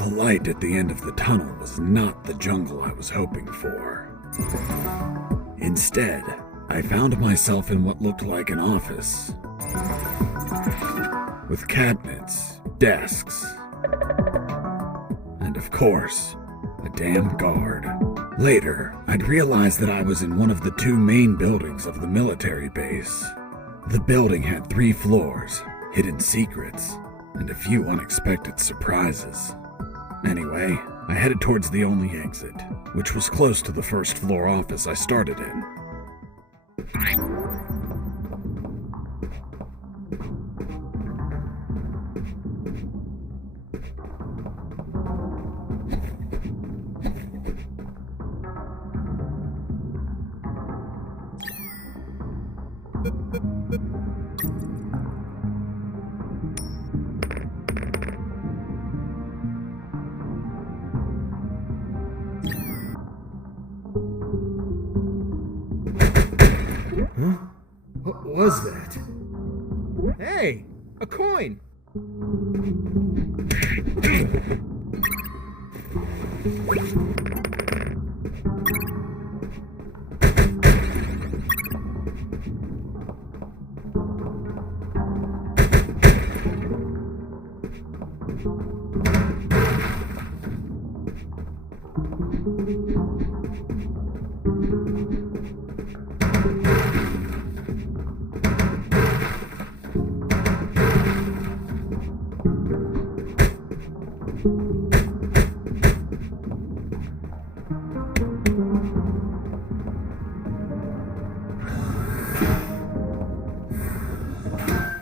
The light at the end of the tunnel was not the jungle I was hoping for. Instead, I found myself in what looked like an office, with cabinets, desks, and of course, a damn guard. Later, I'd realized that I was in one of the two main buildings of the military base. The building had 3 floors, hidden secrets, and a few unexpected surprises. Anyway, I headed towards the only exit, which was close to the first floor office I started in. Huh? What was that? Hey, a coin!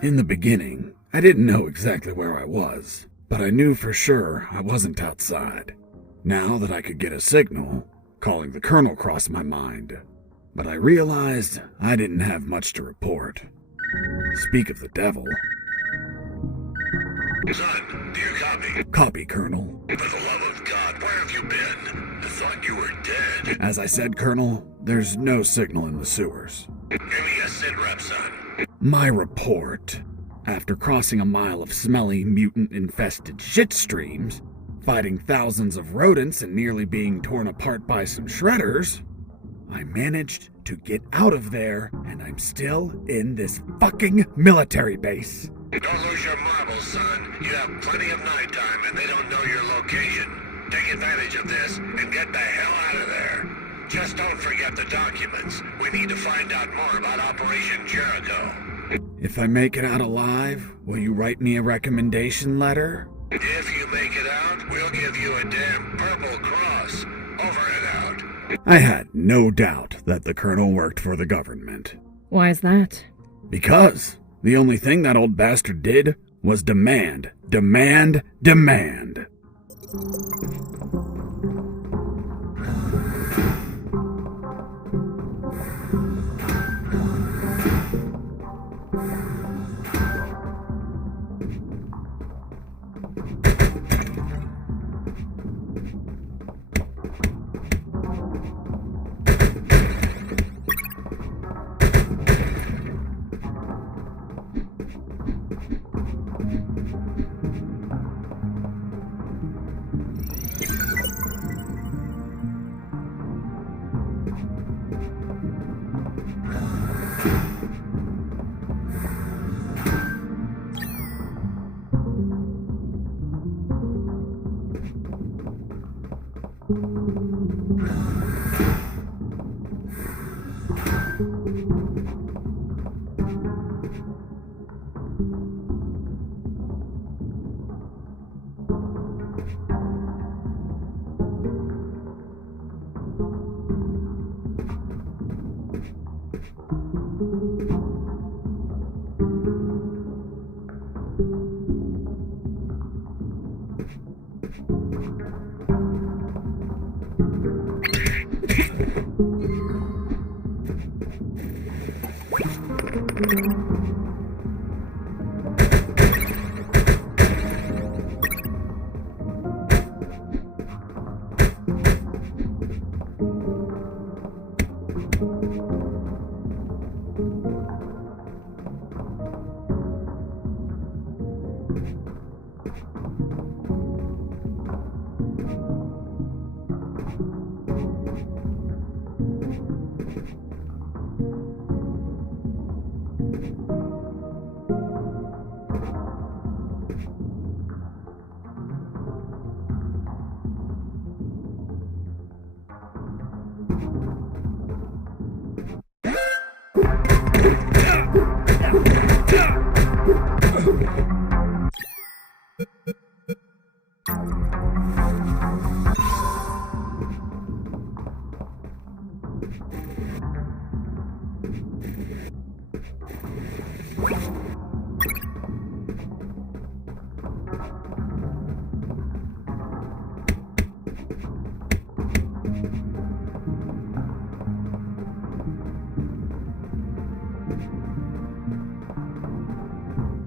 In the beginning, I didn't know exactly where I was, but I knew for sure I wasn't outside. Now that I could get a signal, calling the colonel crossed my mind, but I realized I didn't have much to report. Speak of the devil. Son, do you copy? Copy, Colonel. For the love of God, where have you been? I thought you were dead. As I said, Colonel, there's no signal in the sewers. Give me a sit rep, son. My report. After crossing a mile of smelly, mutant-infested shit streams, fighting thousands of rodents and nearly being torn apart by some shredders, I managed to get out of there, and I'm still in this fucking military base. Don't lose your marbles, son. You have plenty of nighttime and they don't know your location. Take advantage of this and get the hell out of there. Just don't forget the documents. We need to find out more about Operation Jericho. If I make it out alive, will you write me a recommendation letter? If you make it out, we'll give you a damn purple cross. Over and out. I had no doubt that the colonel worked for the government. Why is that? Because the only thing that old bastard did was demand, demand, demand.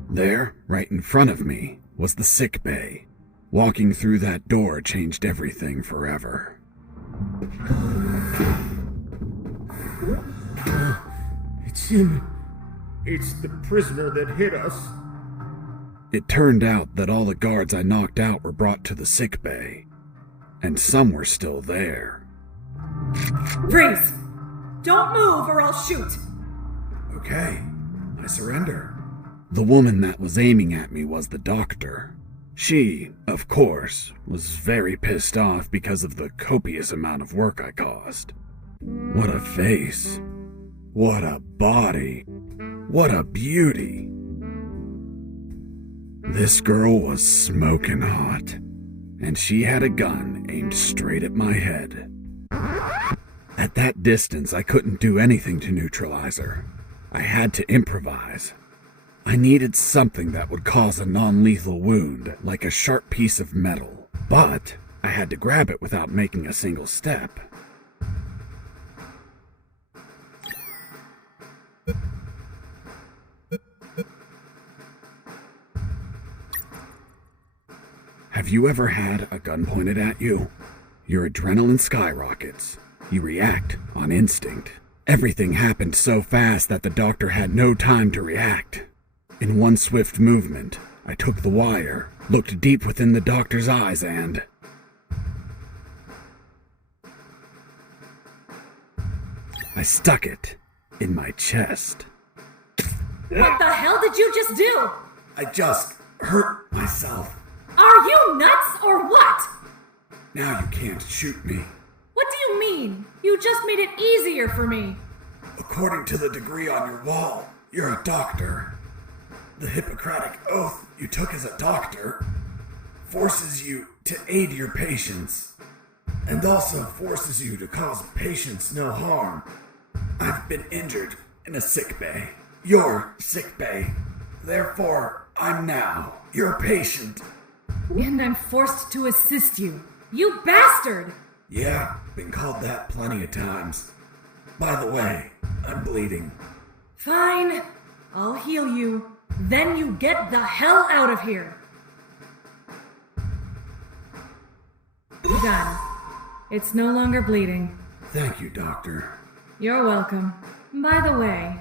There, right in front of me, was the sick bay. Walking through that door changed everything forever. It's him. It's the prisoner that hit us. It turned out that all the guards I knocked out were brought to the sick bay, and some were still there. Freeze! Don't move or I'll shoot! Okay, I surrender. The woman that was aiming at me was the doctor. She, of course, was very pissed off because of the copious amount of work I caused. What a face. What a body. What a beauty. This girl was smoking hot, and she had a gun aimed straight at my head. At that distance, I couldn't do anything to neutralize her. I had to improvise. I needed something that would cause a non-lethal wound, like a sharp piece of metal. But I had to grab it without making a single step. Have you ever had a gun pointed at you? Your adrenaline skyrockets. You react on instinct. Everything happened so fast that the doctor had no time to react. In one swift movement, I took the wire, looked deep within the doctor's eyes, and... I stuck it in my chest. What the hell did you just do? I just hurt myself. Are you nuts or what? Now you can't shoot me. What do you mean? You just made it easier for me. According to the degree on your wall, you're a doctor. The Hippocratic oath you took as a doctor forces you to aid your patients, and also forces you to cause patients no harm. I've been injured in a sick bay. Your sick bay. Therefore, I'm now your patient. And I'm forced to assist you. You bastard! Yeah, been called that plenty of times. By the way, I'm bleeding. Fine. I'll heal you. Then you get the hell out of here. Done. It's no longer bleeding. Thank you, Doctor. You're welcome. By the way,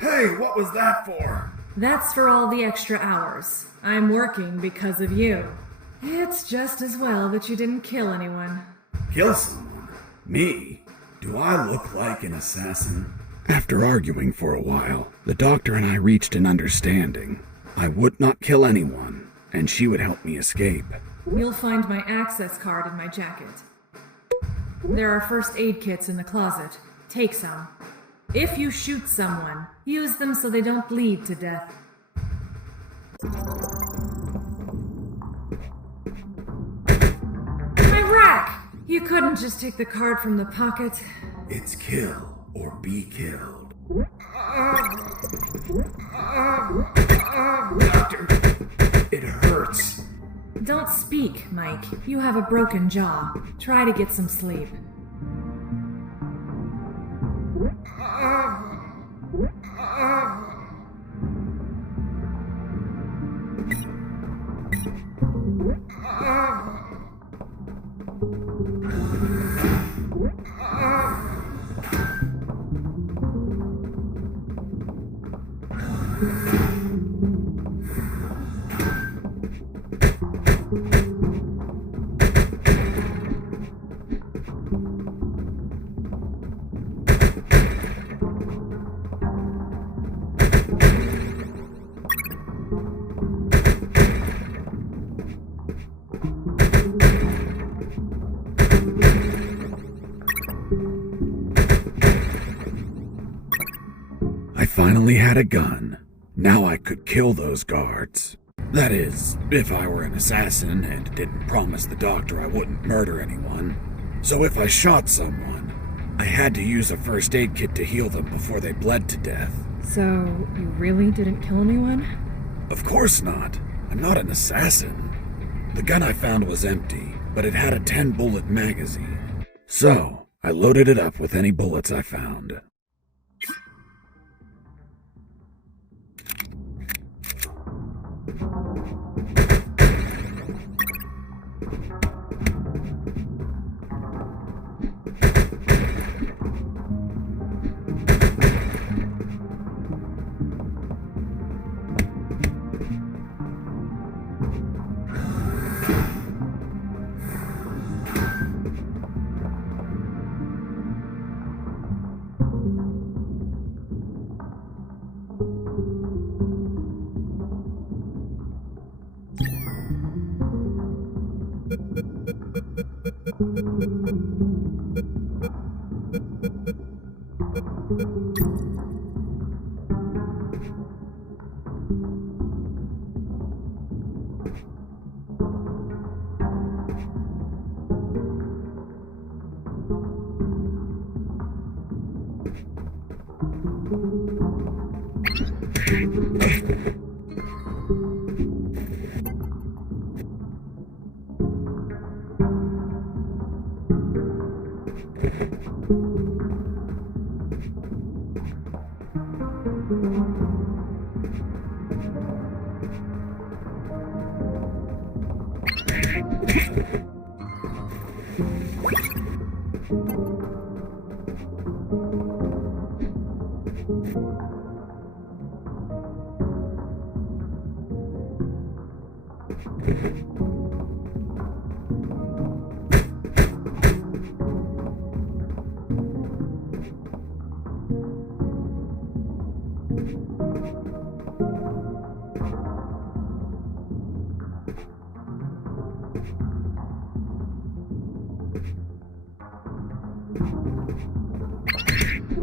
Hey, what was that for? that's for all the extra hours. I'm working because of you. It's just as well that you didn't kill anyone. Kill someone? Me? Do I look like an assassin? After arguing for a while, the doctor and I reached an understanding. I would not kill anyone, and she would help me escape. You'll find my access card in my jacket. There are first aid kits in the closet. Take some. If you shoot someone, use them so they don't bleed to death. My rack! You couldn't just take the card from the pocket. It's kill or be killed. Doctor, it hurts. Don't speak, Mike. You have a broken jaw. Try to get some sleep. I finally had a gun. Now I could kill those guards. That is, if I were an assassin and didn't promise the doctor I wouldn't murder anyone. So if I shot someone, I had to use a first aid kit to heal them before they bled to death. So, you really didn't kill anyone? Of course not. I'm not an assassin. The gun I found was empty, but it had a 10-bullet magazine. So, I loaded it up with any bullets I found.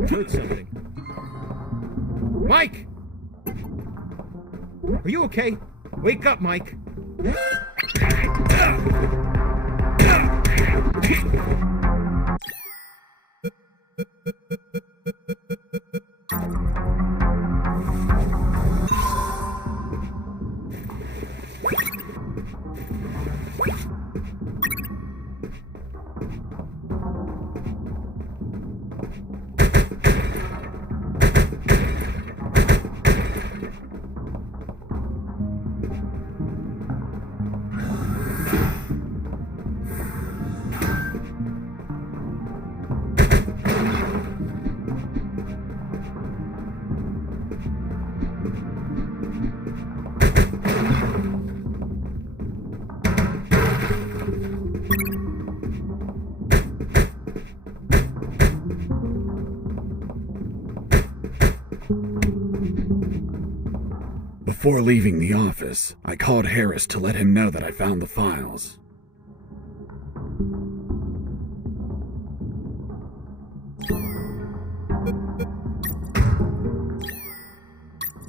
Heard something. Mike! Are you okay? Wake up, Mike! Before leaving the office, I called Harris to let him know that I found the files.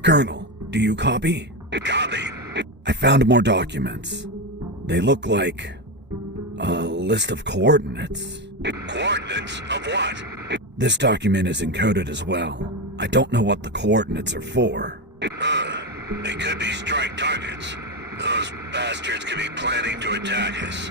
Colonel, do you copy? Copy. I found more documents. They look like a list of coordinates. Coordinates of what? This document is encoded as well. I don't know what the coordinates are for. They could be strike targets. Those bastards could be planning to attack us.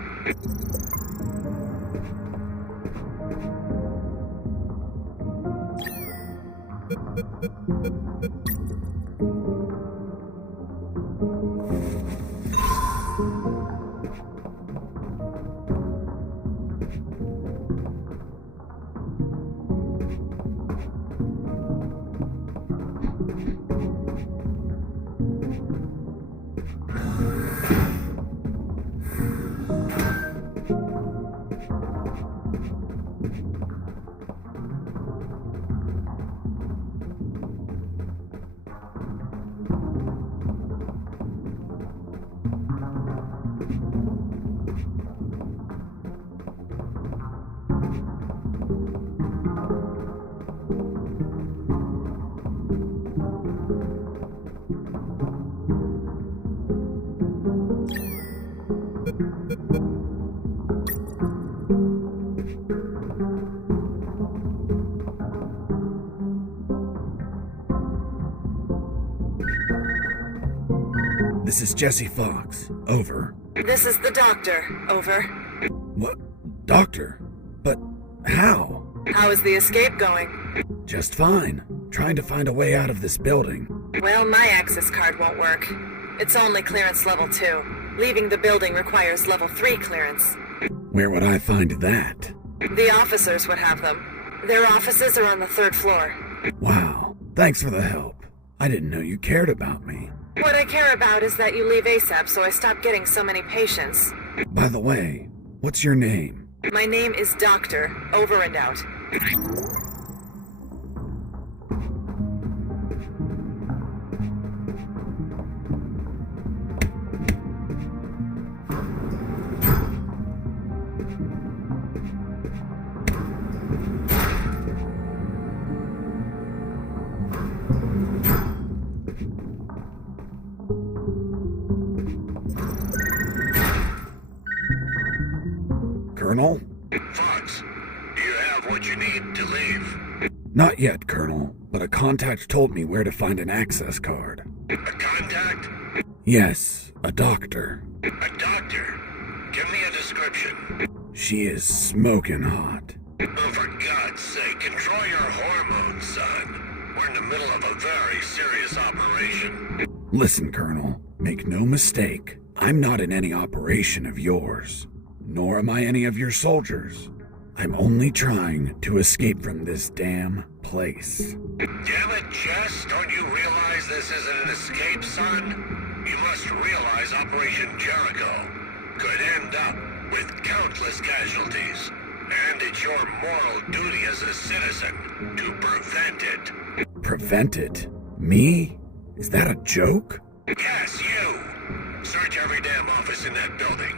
This is Jesse Fox. Over. This is the doctor. Over. What? Doctor? But how? How is the escape going? Just fine. Trying to find a way out of this building. Well, my access card won't work. It's only clearance level 2. Leaving the building requires level 3 clearance. Where would I find that? The officers would have them. Their offices are on the 3rd floor. Wow. Thanks for the help. I didn't know you cared about me. What I care about is that you leave ASAP so I stop getting so many patients. By the way, what's your name? My name is Doctor. Over and out. Colonel? Fox, do you have what you need to leave? Not yet, Colonel, but a contact told me where to find an access card. A contact? Yes, a doctor. A doctor? Give me a description. She is smoking hot. Oh, for God's sake, control your hormones, son. We're in the middle of a very serious operation. Listen, Colonel, make no mistake. I'm not in any operation of yours. Nor am I any of your soldiers. I'm only trying to escape from this damn place. Damn it, Jess, don't you realize this isn't an escape, son? You must realize Operation Jericho could end up with countless casualties. And it's your moral duty as a citizen to prevent it. Prevent it? Me? Is that a joke? Yes, you! Search every damn office in that building.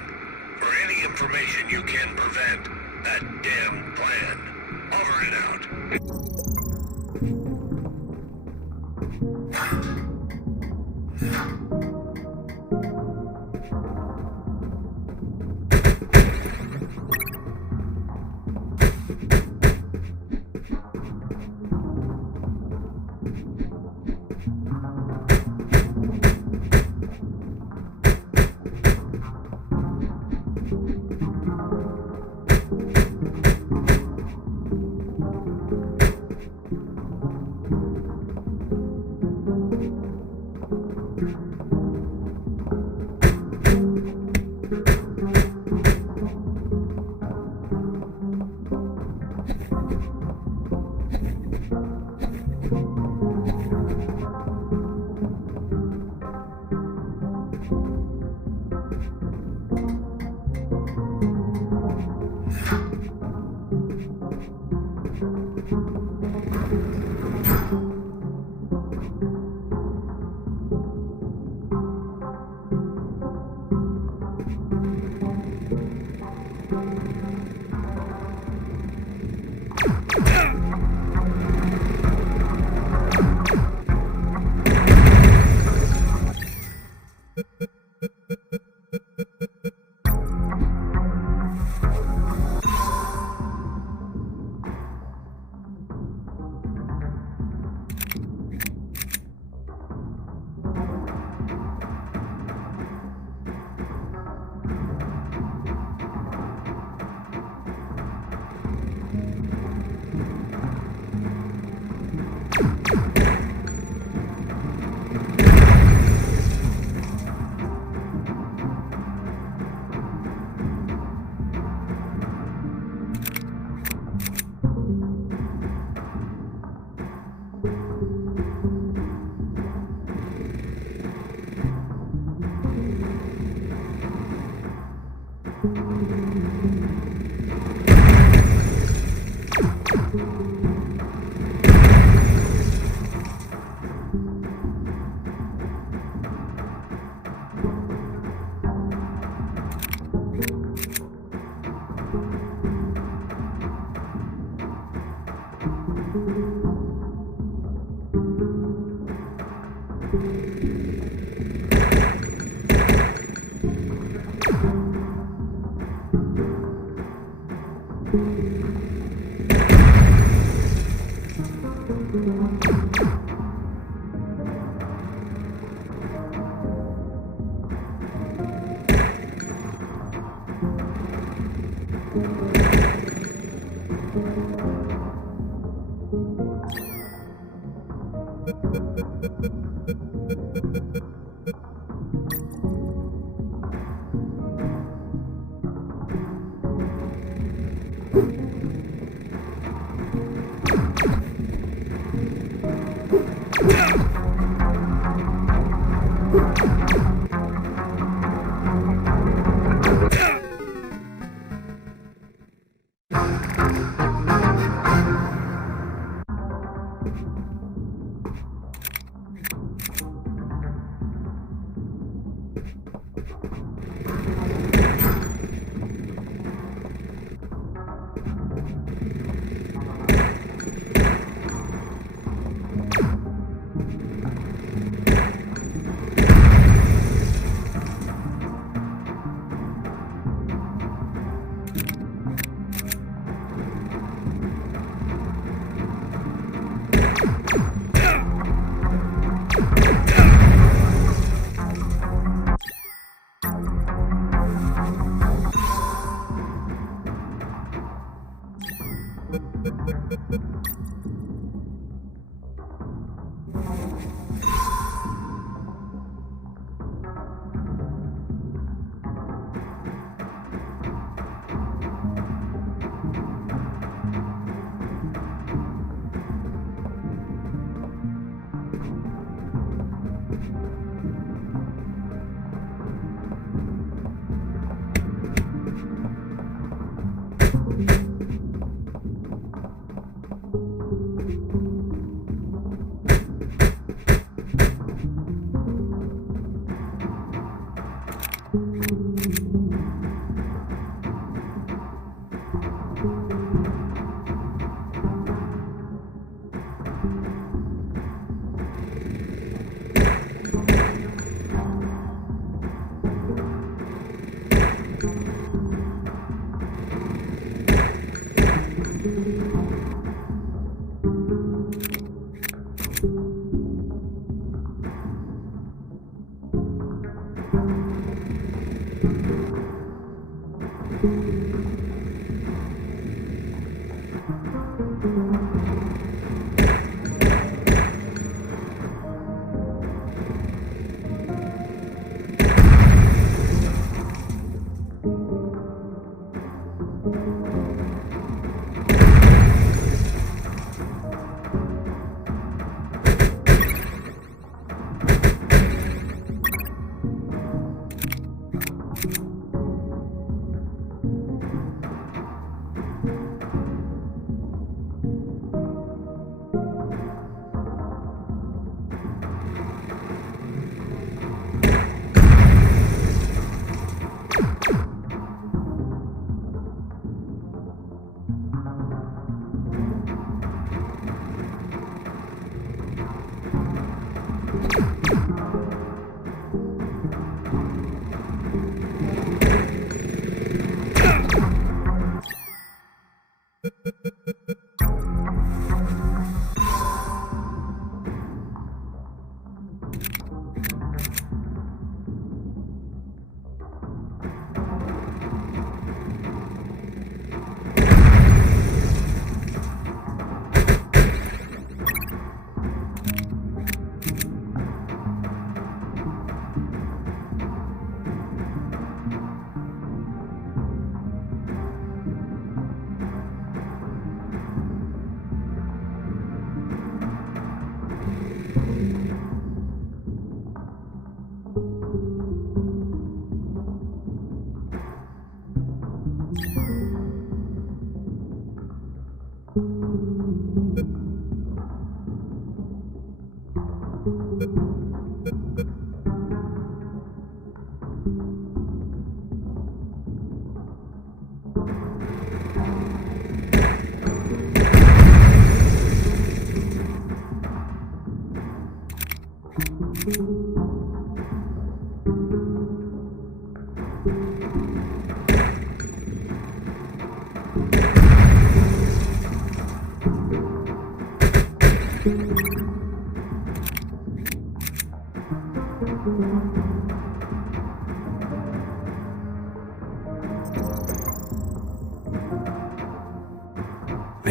For any information you can prevent that damn plan. Over and out.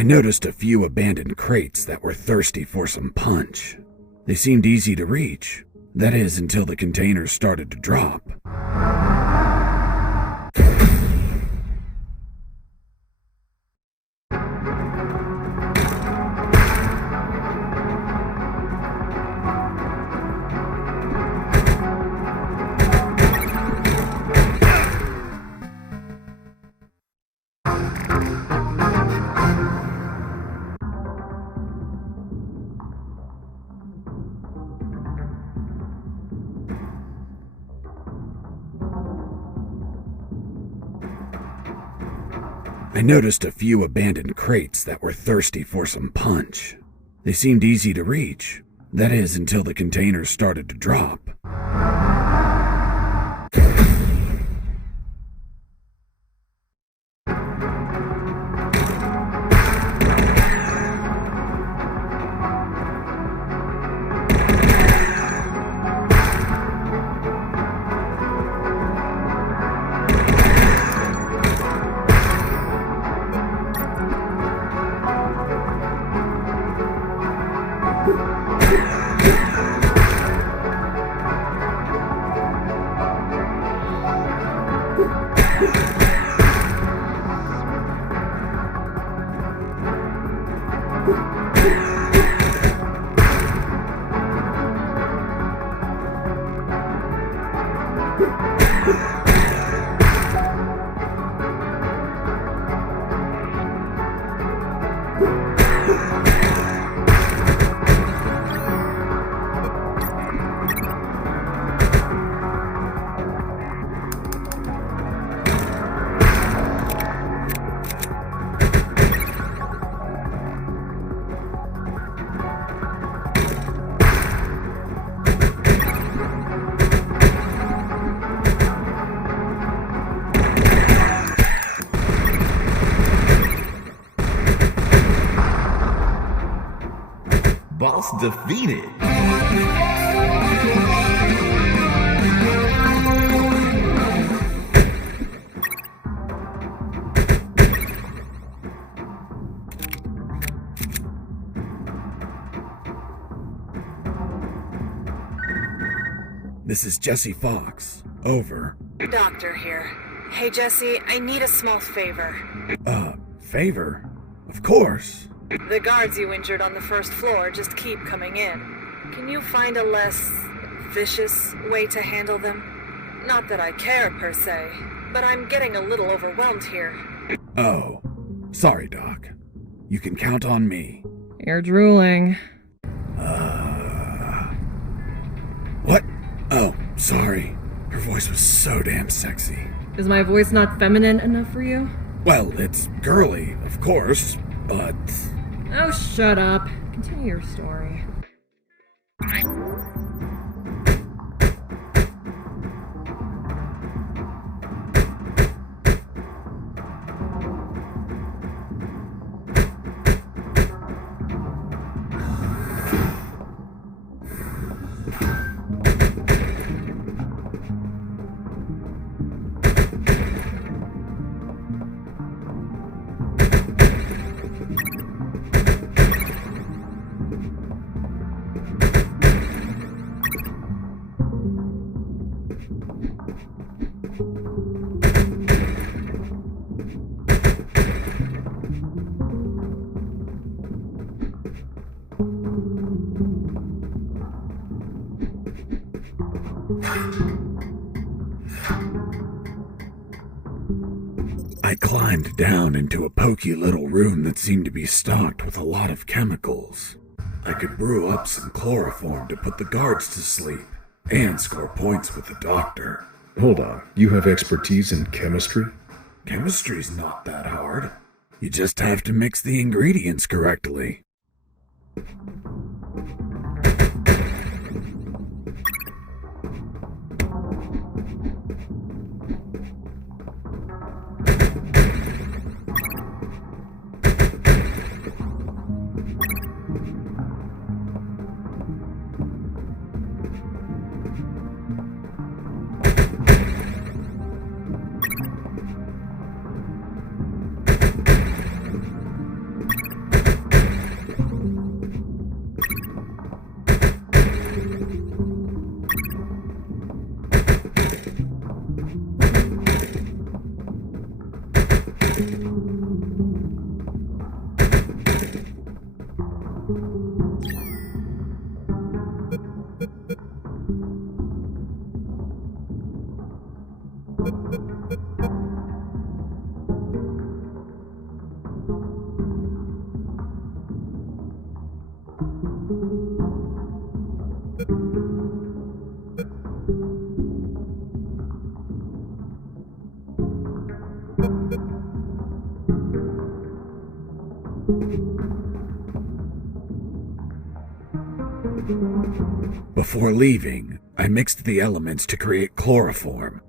I noticed a few abandoned crates that were thirsty for some punch. They seemed easy to reach. That is, until the containers started to drop. I noticed a few abandoned crates that were thirsty for some punch. They seemed easy to reach. That is, until the containers started to drop. Boss defeated. This is Jesse Fox. Over. Doctor here. Hey, Jesse, I need a small favor. Favor? Of course. The guards you injured on the first floor just keep coming in. Can you find a less vicious way to handle them? Not that I care, per se, but I'm getting a little overwhelmed here. Oh, sorry, Doc. You can count on me. You're drooling. What? Oh, sorry. Her voice was so damn sexy. Is my voice not feminine enough for you? Well, it's girly, of course, but... Oh, shut up. Continue your story. I climbed down into a poky little room that seemed to be stocked with a lot of chemicals. I could brew up some chloroform to put the guards to sleep and score points with the doctor. Hold on, you have expertise in chemistry? Chemistry's not that hard. You just have to mix the ingredients correctly. Before leaving, I mixed the elements to create chloroform.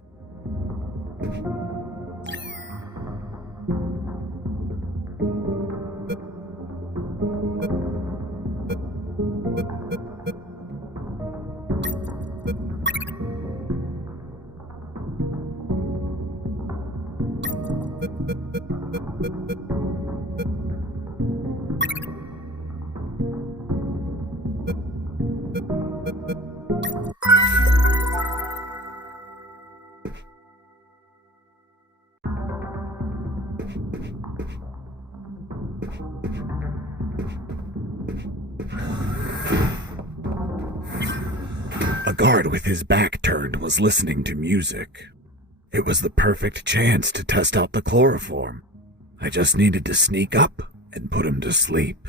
A guard with his back turned was listening to music. It was the perfect chance to test out the chloroform. I just needed to sneak up and put him to sleep.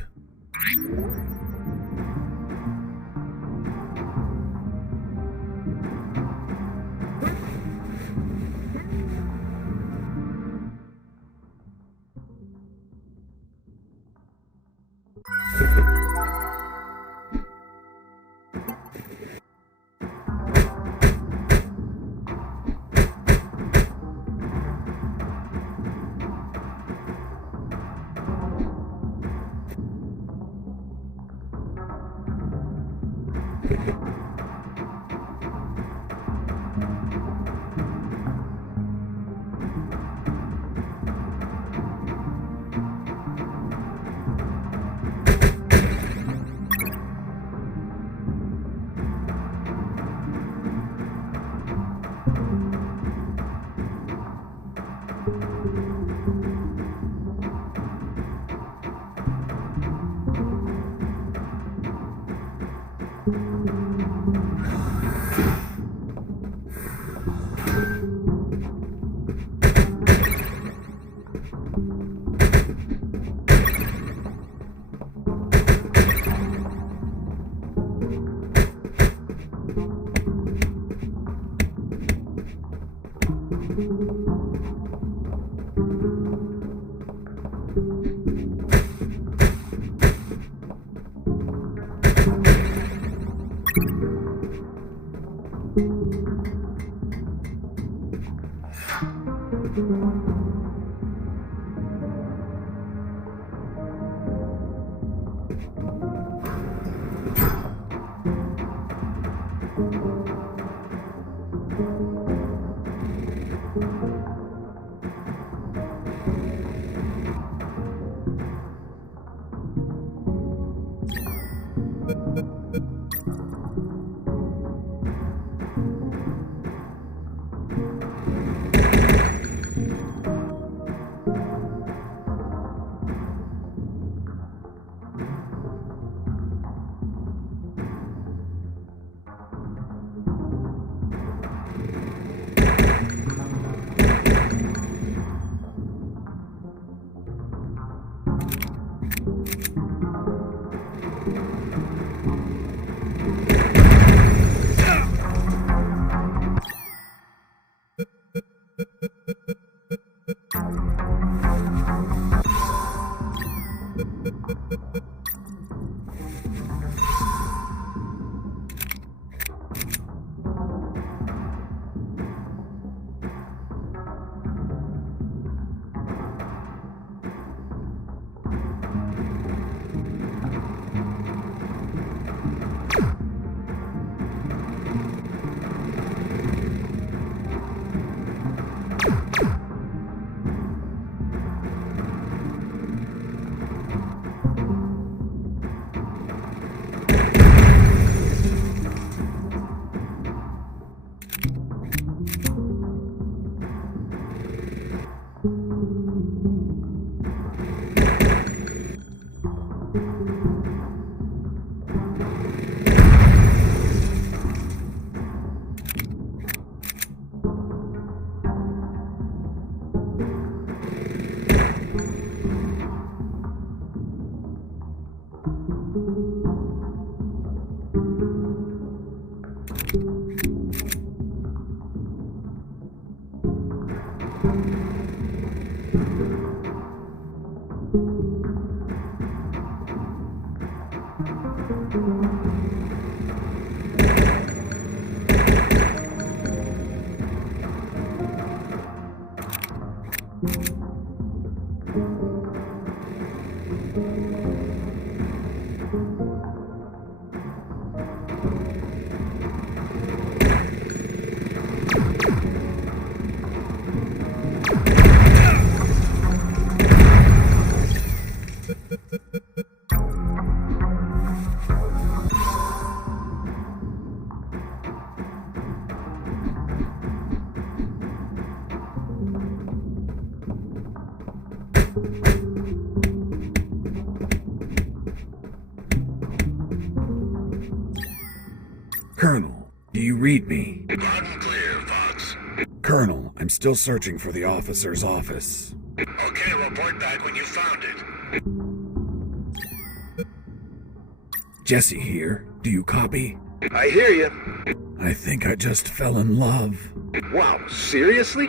Colonel, do you read me? Loud and clear, Fox. Colonel, I'm still searching for the officer's office. Okay, report back when you found it. Jesse here. Do you copy? I hear you. I think I just fell in love. Wow, seriously?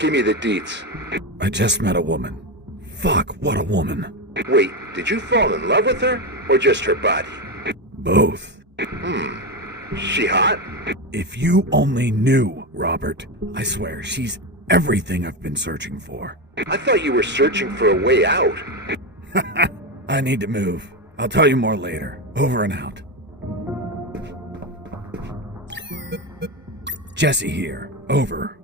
Give me the deets. I just met a woman. Fuck, what a woman. Wait, did you fall in love with her, or just her body? Both. She hot? If you only knew, Robert. I swear, she's everything I've been searching for. I thought you were searching for a way out. I need to move. I'll tell you more later. Over and out. Jesse here. Over.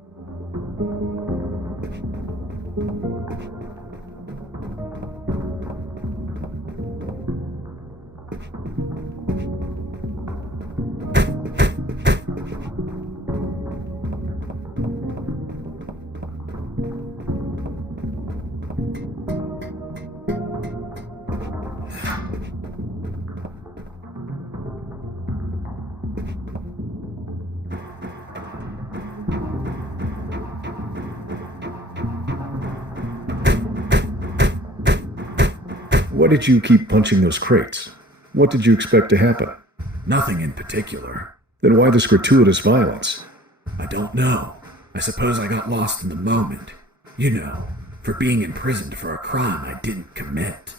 Why did you keep punching those crates? What did you expect to happen? Nothing in particular. Then why this gratuitous violence? I don't know. I suppose I got lost in the moment. You know, for being imprisoned for a crime I didn't commit.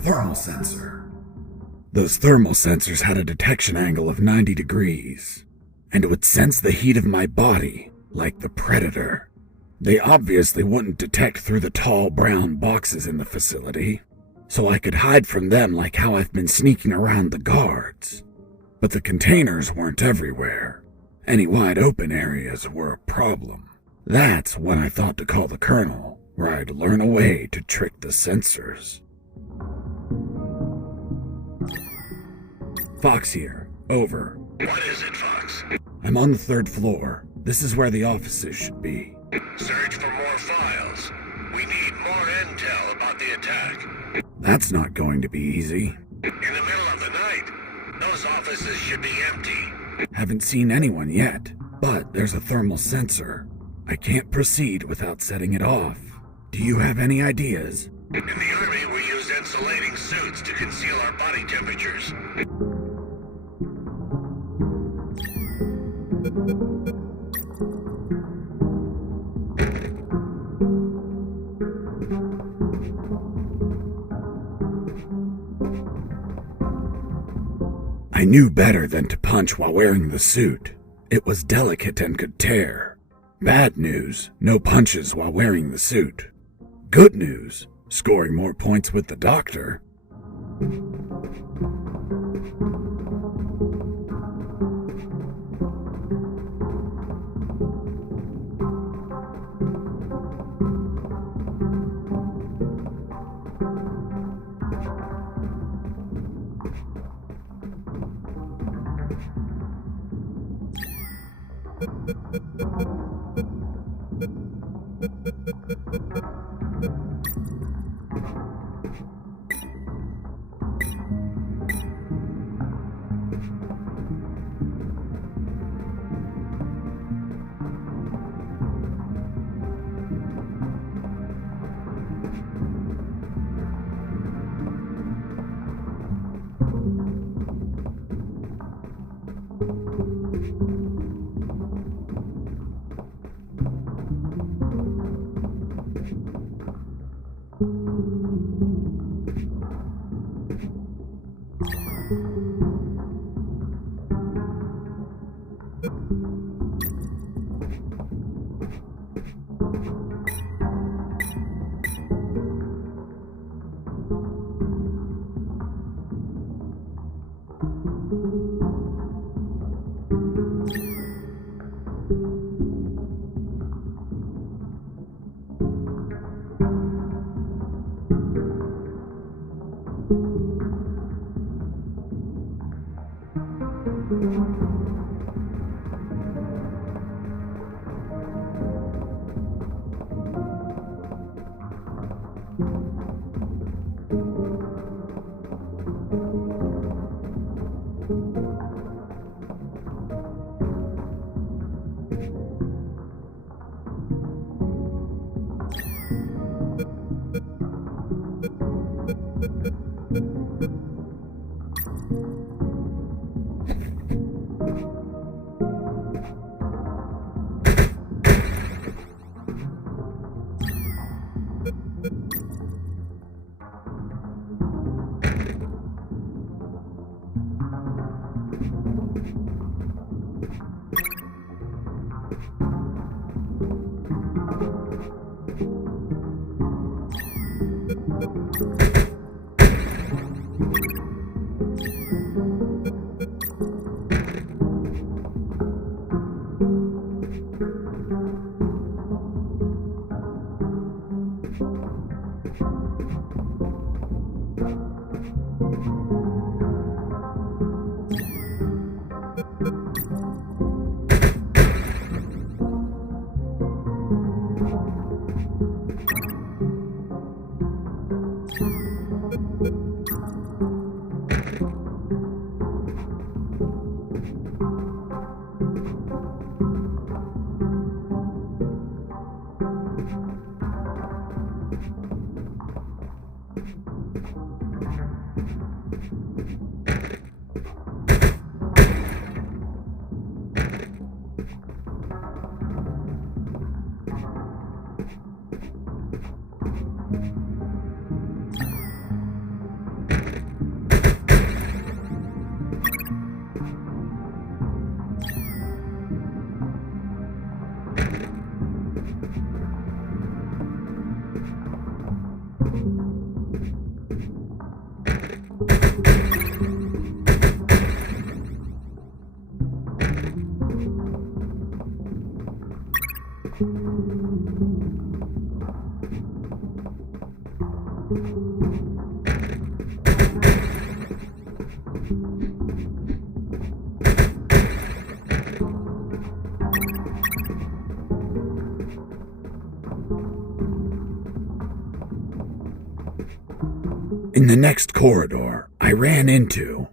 Thermal sensor. Those thermal sensors had a detection angle of 90 degrees, and would sense the heat of my body like the Predator. They obviously wouldn't detect through the tall brown boxes in the facility, so I could hide from them like how I've been sneaking around the guards. But the containers weren't everywhere. Any wide open areas were a problem. That's when I thought to call the Colonel, where I'd learn a way to trick the sensors. Fox here. Over. What is it, Fox? I'm on the 3rd floor. This is where the offices should be. Search for more files. We need more intel about the attack. That's not going to be easy. In the middle of the night, those offices should be empty. Haven't seen anyone yet, but there's a thermal sensor. I can't proceed without setting it off. Do you have any ideas? In the Army, we use insulating suits to conceal our body temperatures. I knew better than to punch while wearing the suit. It was delicate and could tear. Bad news, no punches while wearing the suit. Good news, scoring more points with the doctor. In the next corridor, I ran into...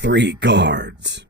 three guards.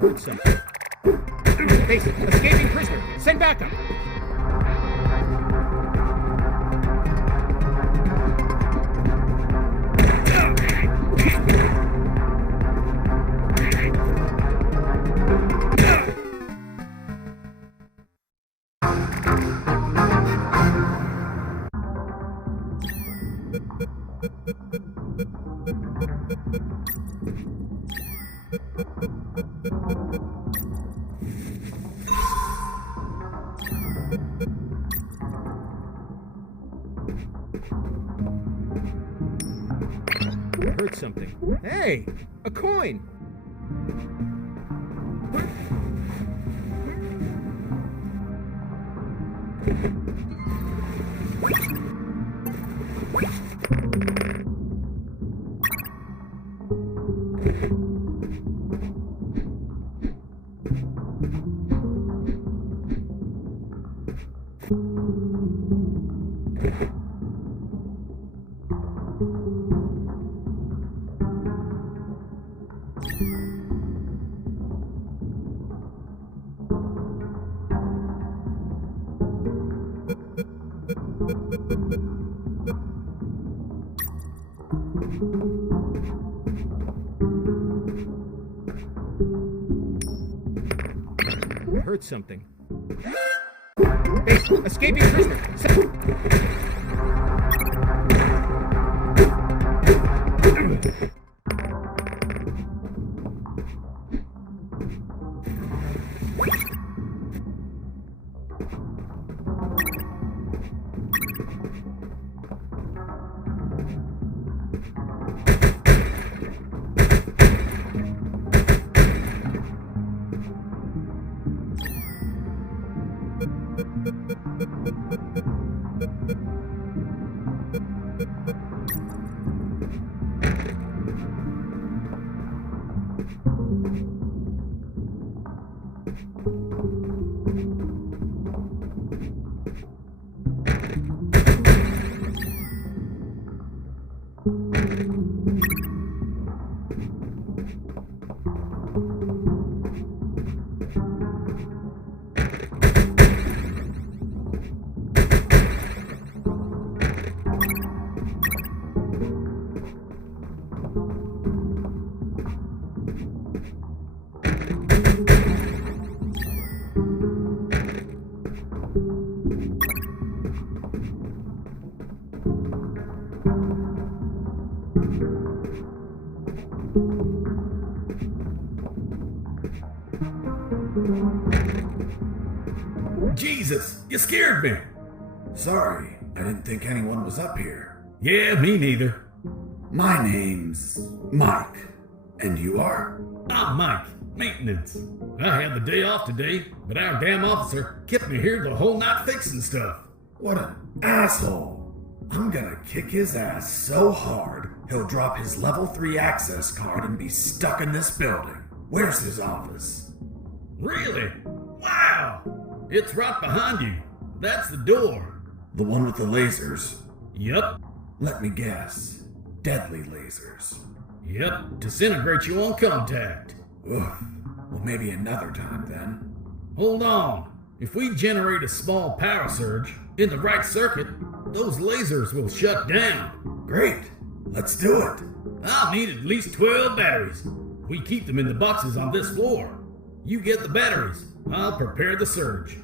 Heard something. Face it, escaping prisoner. Send backup. Heard something. Hey, a coin. I heard something. Hey, escaping prisoner! Jesus, you scared me. Sorry, I didn't think anyone was up here. Yeah, me neither. My name's Mike. And you are? I'm Mike, maintenance. I had the day off today, but our damn officer kept me here the whole night fixing stuff. What an asshole. I'm gonna kick his ass so hard, he'll drop his level 3 access card and be stuck in this building. Where's his office? Really? Wow! It's right behind you. That's the door. The one with the lasers? Yep. Let me guess. Deadly lasers. Yep, disintegrate you on contact. Oof. Well, maybe another time then. Hold on. If we generate a small power surge in the right circuit, those lasers will shut down. Great. Let's do it. I'll need at least 12 batteries. We keep them in the boxes on this floor. You get the batteries. I'll prepare the surge.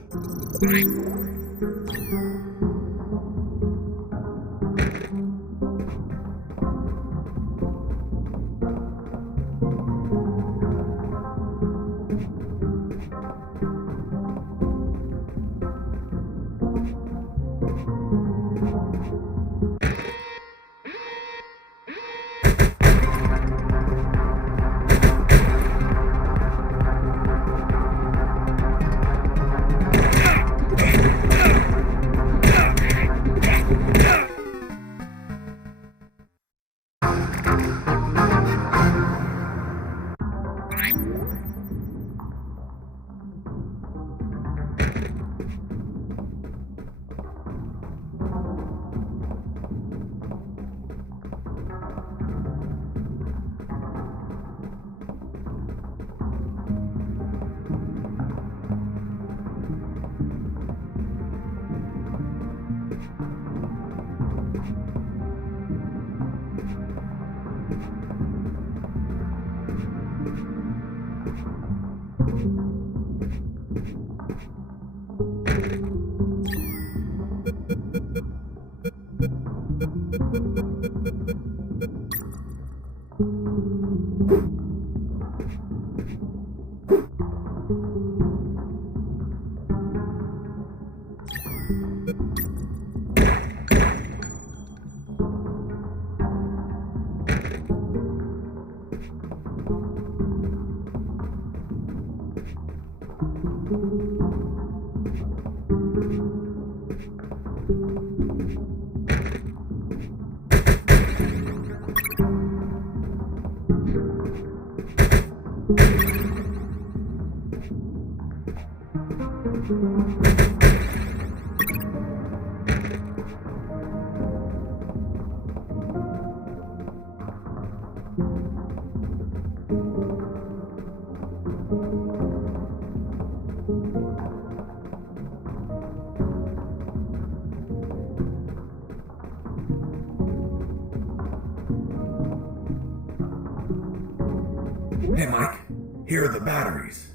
Hey, Mike, here are the batteries.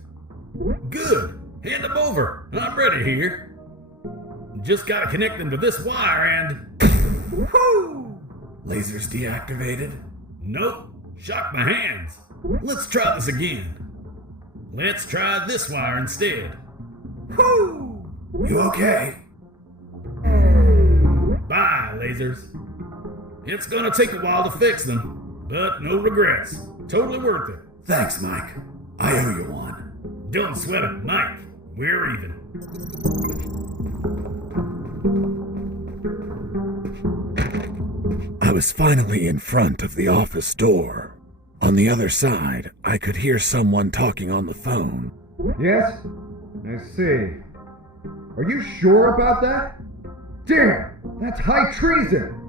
Good. Hand them over. I'm ready here. Just gotta connect them to this wire and... Woo! Lasers deactivated? Nope. Shocked my hands. Let's try this again. Let's try this wire instead. Woo! You okay? Bye, lasers. It's gonna take a while to fix them, but no regrets. Totally worth it. Thanks, Mike. I owe you one. Don't sweat it, Mike. We're even. I was finally in front of the office door. On the other side, I could hear someone talking on the phone. Yes? I see. Are you sure about that? Damn! That's high treason!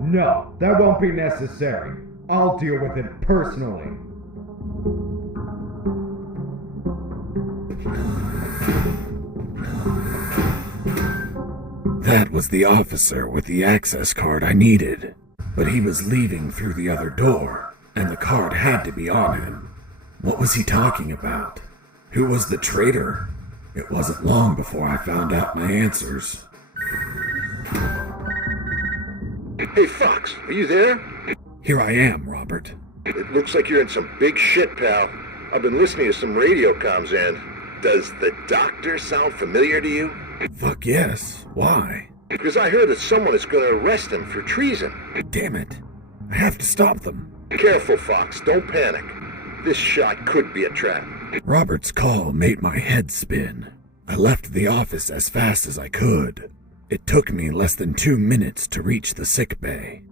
No, that won't be necessary. I'll deal with it personally. That was the officer with the access card I needed, but he was leaving through the other door, and the card had to be on him. What was he talking about? Who was the traitor? It wasn't long before I found out my answers. Hey, Fox, are you there? Here I am, Robert. It looks like you're in some big shit, pal. I've been listening to some radio comms, and does the doctor sound familiar to you? Fuck yes. Why? Because I heard that someone is going to arrest him for treason. Damn it. I have to stop them. Careful, Fox. Don't panic. This shot could be a trap. Robert's call made my head spin. I left the office as fast as I could. It took me less than 2 minutes to reach the sick bay.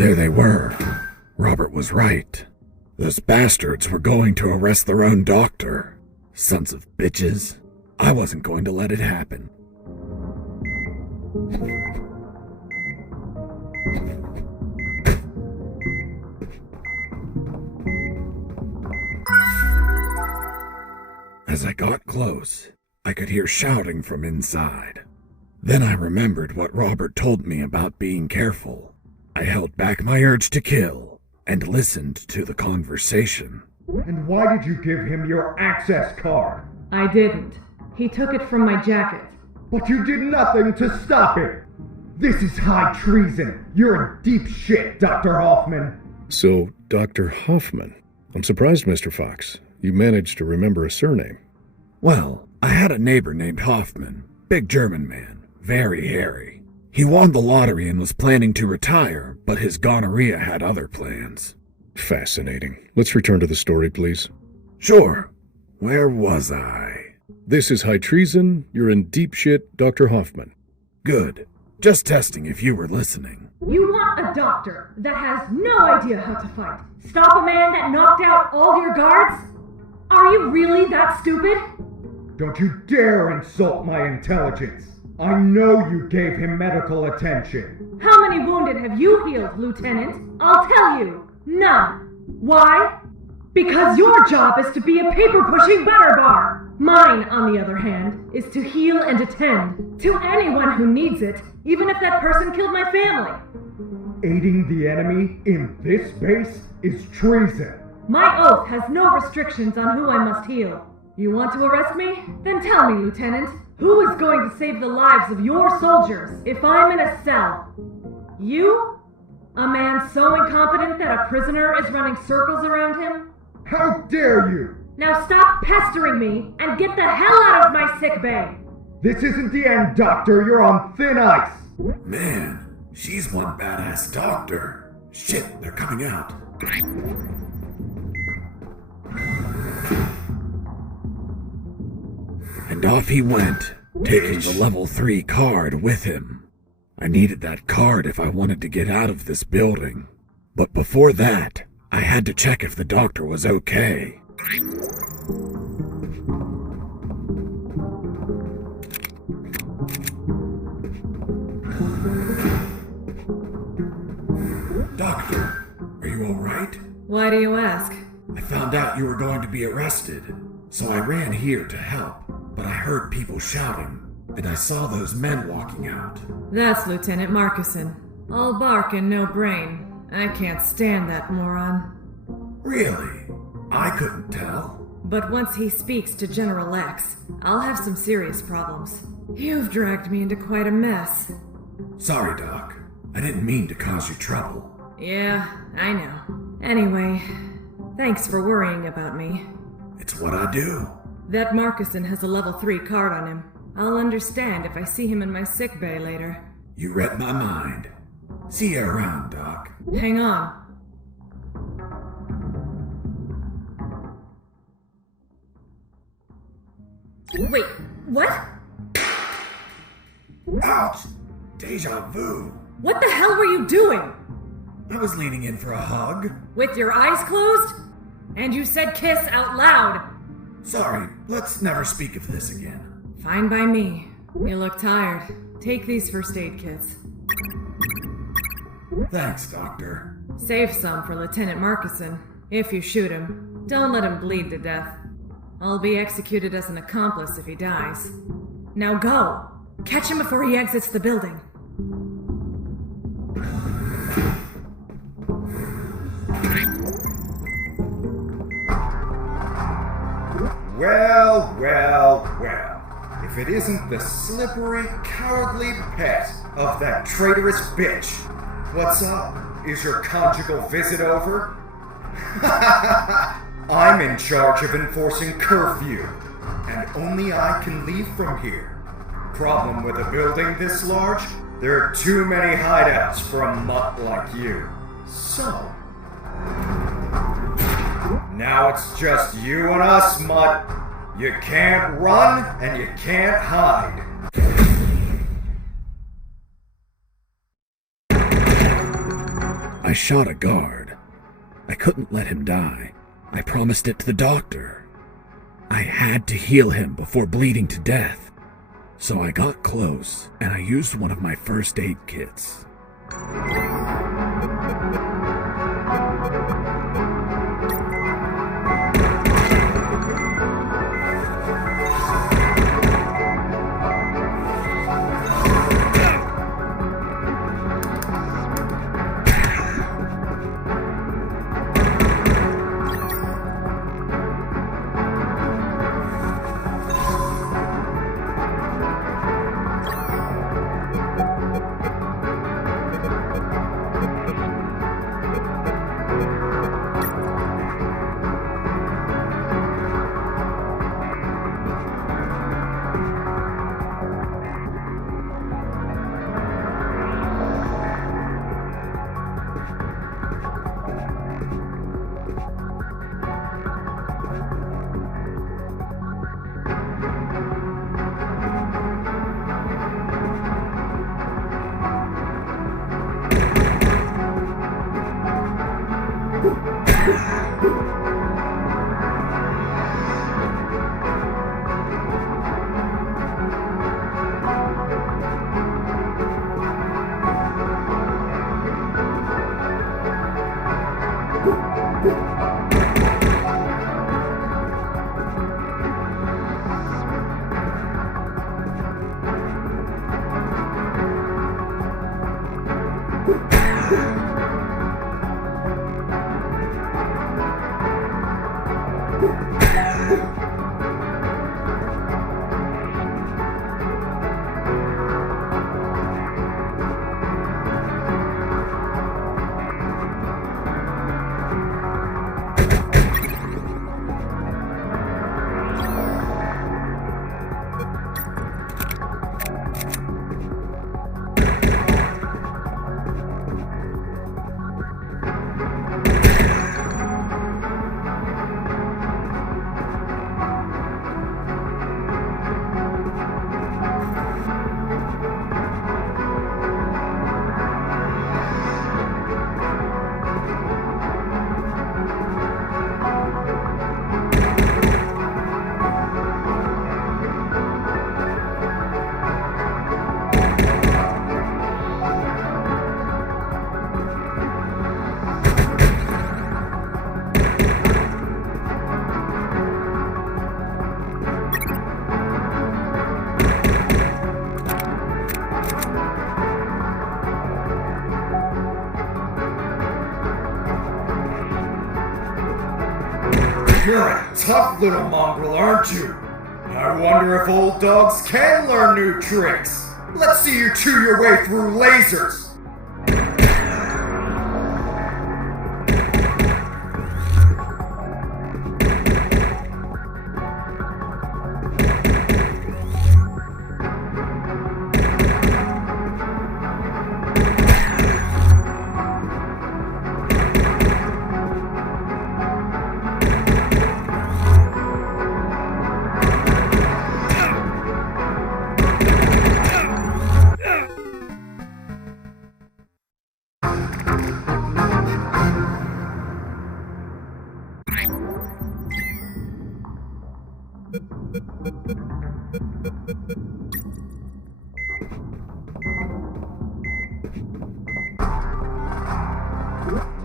There they were. Robert was right. Those bastards were going to arrest their own doctor. Sons of bitches. I wasn't going to let it happen. As I got close, I could hear shouting from inside. Then I remembered what Robert told me about being careful. I held back my urge to kill and listened to the conversation. And why did you give him your access card? I didn't. He took it from my jacket. But you did nothing to stop it! This is high treason! You're in deep shit, Dr. Hoffman! So, Dr. Hoffman. I'm surprised, Mr. Fox. You managed to remember a surname. Well, I had a neighbor named Hoffman. Big German man. Very hairy. He won the lottery and was planning to retire, but his gonorrhea had other plans. Fascinating. Let's return to the story, please. Sure. Where was I? This is high treason. You're in deep shit, Dr. Hoffman. Good. Just testing if you were listening. You want a doctor that has no idea how to fight. Stop a man that knocked out all your guards? Are you really that stupid? Don't you dare insult my intelligence. I know you gave him medical attention. How many wounded have you healed, Lieutenant? I'll tell you. None. Why? Because your job is to be a paper-pushing butter bar. Mine, on the other hand, is to heal and attend to anyone who needs it, even if that person killed my family. Aiding the enemy in this base is treason. My oath has no restrictions on who I must heal. You want to arrest me? Then tell me, Lieutenant, who is going to save the lives of your soldiers if I'm in a cell? You? A man so incompetent that a prisoner is running circles around him? How dare you! Now stop pestering me and get the hell out of my sick bay! This isn't the end, Doctor. You're on thin ice. Man, she's one badass doctor. Shit, they're coming out. And off he went, taking the level 3 card with him. I needed that card if I wanted to get out of this building. But before that, I had to check if the doctor was okay. Doctor, are you alright? Why do you ask? I found out you were going to be arrested, so I ran here to help, but I heard people shouting, and I saw those men walking out. That's Lieutenant Marcuson. All bark and no brain. I can't stand that moron. Really? I couldn't tell. But once he speaks to General X, I'll have some serious problems. You've dragged me into quite a mess. Sorry, Doc. I didn't mean to cause you trouble. Yeah, I know. Anyway, thanks for worrying about me. It's what I do. That Marcuson has a level 3 card on him. I'll understand if I see him in my sick bay later. You read my mind. See you around, Doc. Hang on. Wait, what? Ouch! Deja vu. What the hell were you doing? I was leaning in for a hug. With your eyes closed? And you said kiss out loud. Sorry, let's never speak of this again. Fine by me. You look tired. Take these first aid kits. Thanks, Doctor. Save some for Lieutenant Marcuson. If you shoot him, don't let him bleed to death. I'll be executed as an accomplice if he dies. Now go! Catch him before he exits the building. Well, well, well. If it isn't the slippery, cowardly pet of that traitorous bitch. What's up? Is your conjugal visit over? I'm in charge of enforcing curfew, and only I can leave from here. Problem with a building this large? There are too many hideouts for a mutt like you. So, now it's just you and us, mutt. You can't run, and you can't hide. I I shot a guard. I couldn't let him die. I promised it to the doctor. I had to heal him before bleeding to death. So I got close, and I used one of my first aid kits. You're a tough little mongrel, aren't you? I wonder if old dogs can learn new tricks. Let's see you chew your way through lasers.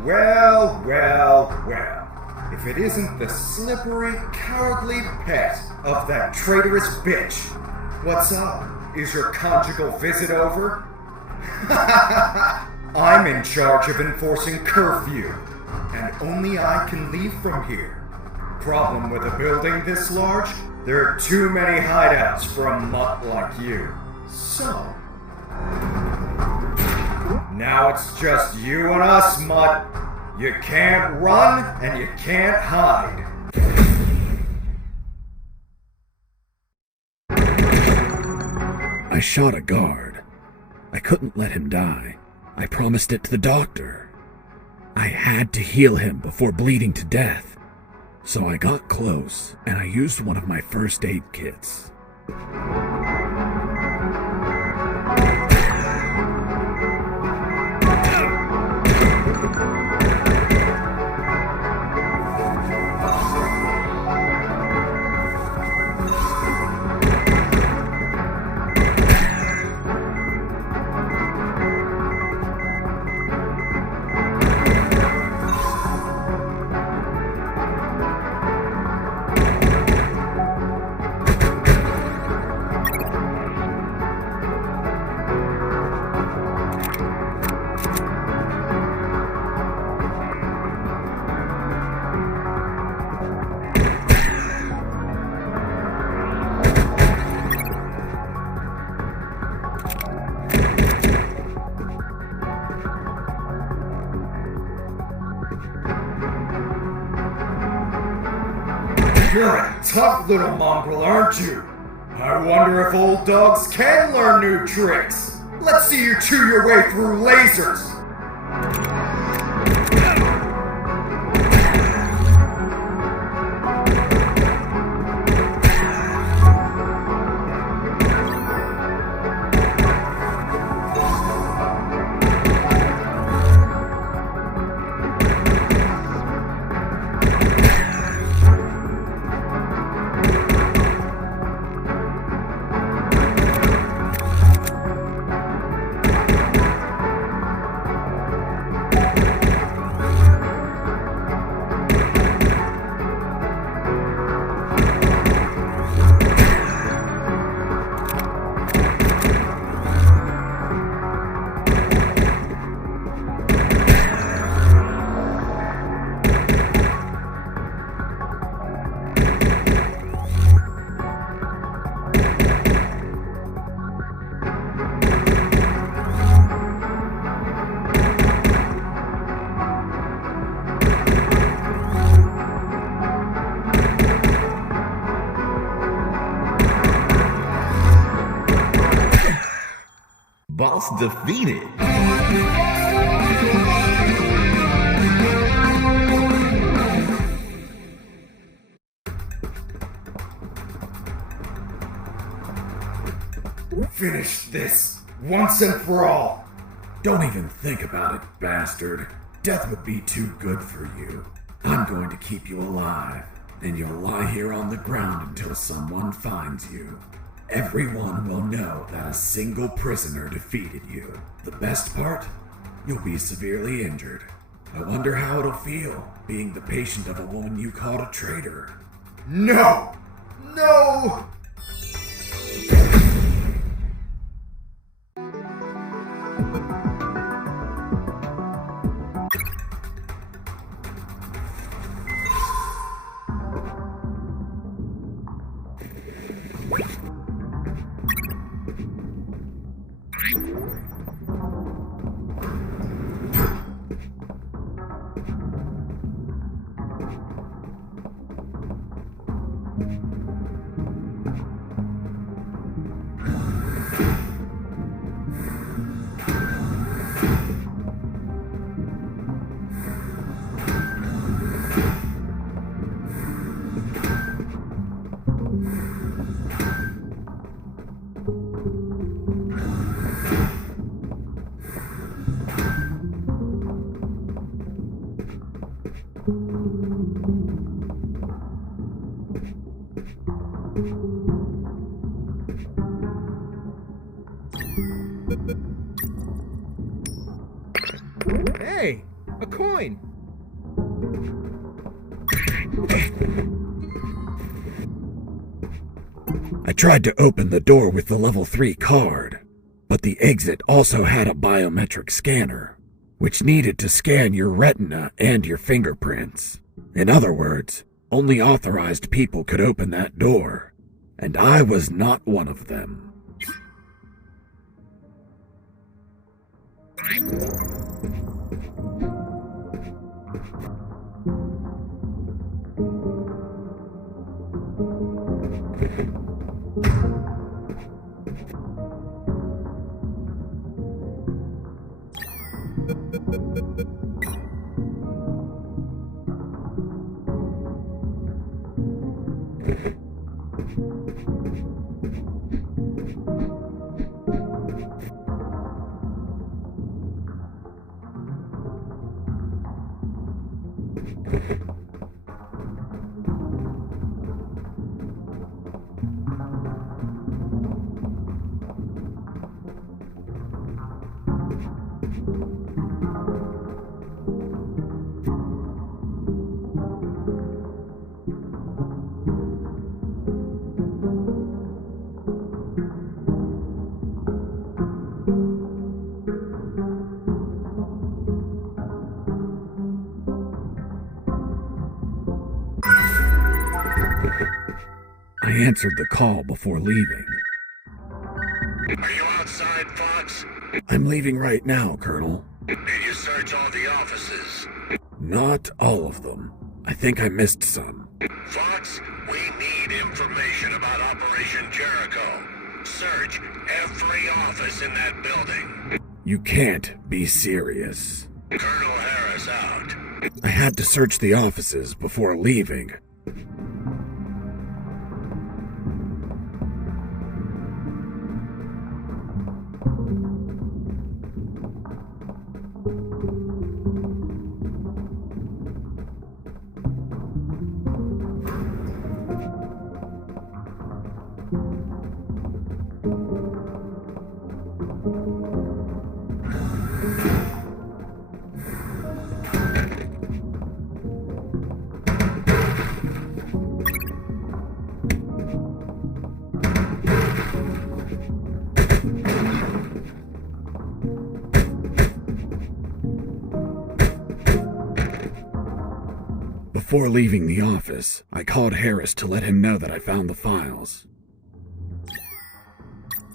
Well. If it isn't the slippery, cowardly pet of that traitorous bitch. What's up? Is your conjugal visit over? I'm in charge of enforcing curfew, and only I can leave from here. Problem with a building this large? There are too many hideouts for a mutt like you. So, now it's just you and us, mutt. You can't run, and you can't hide. I shot a guard. I couldn't let him die. I promised it to the doctor. I had to heal him before bleeding to death. So I got close, and I used one of my first aid kits. You're a tough little mongrel, aren't you? I wonder if old dogs can learn new tricks. Let's see you chew your way through lasers. Boss defeated. Finish this once and for all. Don't even think about it, bastard. Death would be too good for you. I'm going to keep you alive, and you'll lie here on the ground until someone finds you. Everyone will know that a single prisoner defeated you. The best part? You'll be severely injured. I wonder how it'll feel, being the patient of a woman you called a traitor. No! No! Hey, a coin! I tried to open the door with the level 3 card, but the exit also had a biometric scanner, which needed to scan your retina and your fingerprints. In other words, only authorized people could open that door, and I was not one of them. I answered the call before leaving. Are you outside, Fox? I'm leaving right now, Colonel. Did you search all the offices? Not all of them. I think I missed some. Fox, We need information about Operation Jericho. Search every office in that building. You can't be serious. Colonel Harris out. I had to search the offices before leaving. Before leaving the office, I called Harris to let him know that I found the files.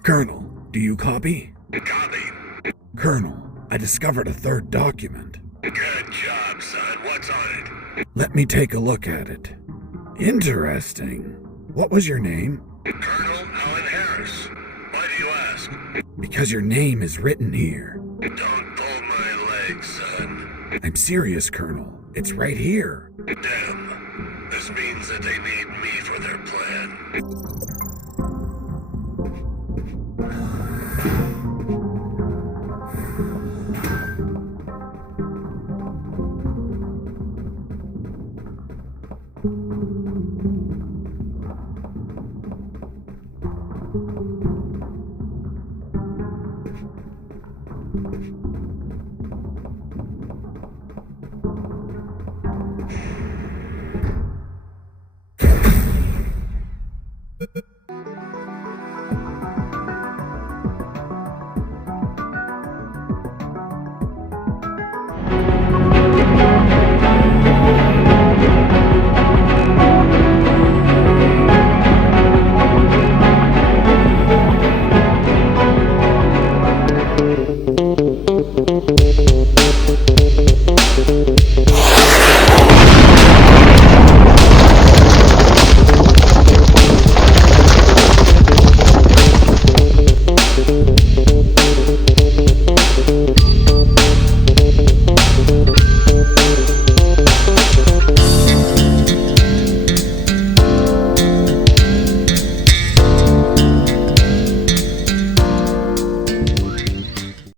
Colonel, do you copy? Copy. Colonel, I discovered a third document. Good job, son. What's on it? Let me take a look at it. Interesting. What was your name? Colonel Alan Harris. Why do you ask? Because your name is written here. Don't pull my leg, son. I'm serious, Colonel. It's right here. Damn. This means that they need me for their plan.